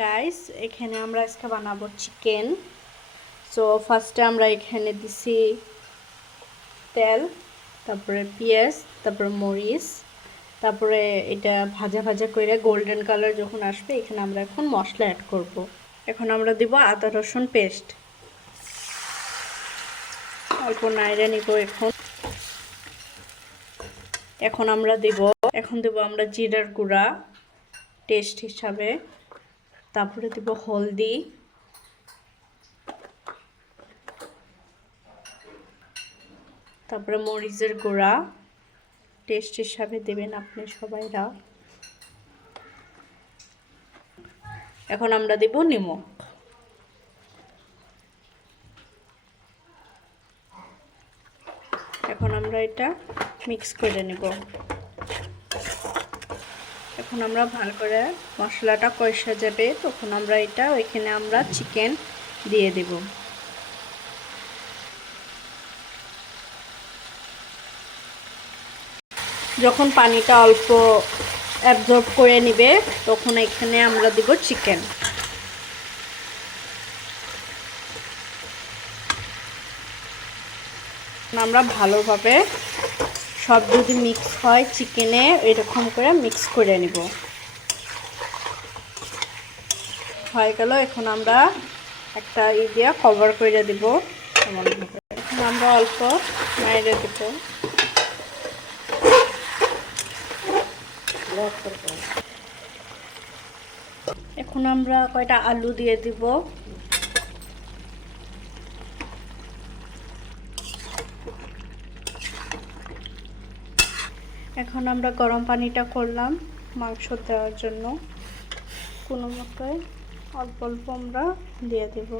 Guys, এখানে আমরা আজকে বানাবো চিকেন। সো ফার্স্টে আমরা এখানে দিছি তেল, তারপরে পেঁয়াজ, তারপরে মরিচ, তারপরে এটা ভাজা ভাজা করে গোল্ডেন কালার যখন আসবে এখানে আমরা এখন মশলা অ্যাড করব। এখন আমরা দিব আদা রসুন পেস্ট, অল্প নাড়িয়ে নিব। এখন আমরা দেব আমরা জিরার গুঁড়া টেস্ট হিসাবে, তারপরে দেব হলদি, তারপরে মরিচের গুঁড়া টেস্ট হিসাবে দেবেন আপনি সবাইরা। এখন আমরা দেব নিমক। এখন আমরা এটা মিক্স করে নেব। এখন আমরা ভালো করে মশলাটা কষা যাবে, তখন আমরা ওইখানে আমরা চিকেন দিয়ে দেব। যখন পানিটা অল্প অ্যাবজর্ব করে নেবে তখন এখানে আমরা দেব চিকেন। আমরা ভালোভাবে সব যদি মিক্স হয় চিকেনে এরকম করে মিক্স করে নিব। হয়ে গেল। এখন আমরা একটা দিয়ে কভার করে দেব এমনভাবে। এখন আমরা অল্প নাড়িয়ে দেব। এখন আমরা কয়টা আলু দিয়ে দিব। এখন আমরা গরম পানিটা করলাম মাংস দেওয়ার জন্য, কোনো মতোই অল্প অল্প আমরা দিয়ে দেব।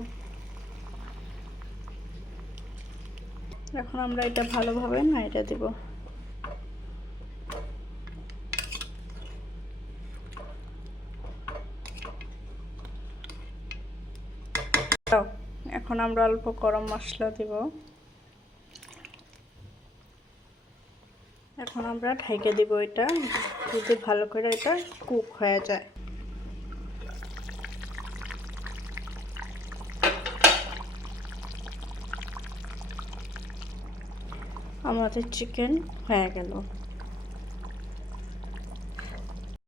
এখন আমরা এটা ভালোভাবে নাড়িয়ে দেব। এখন আমরা অল্প গরম মশলা দেব। এখন আমরা ঢেকে দেব, এটা যদি ভালো করে এটা কুক হয়ে যায়। আমাদের চিকেন হয়ে গেল।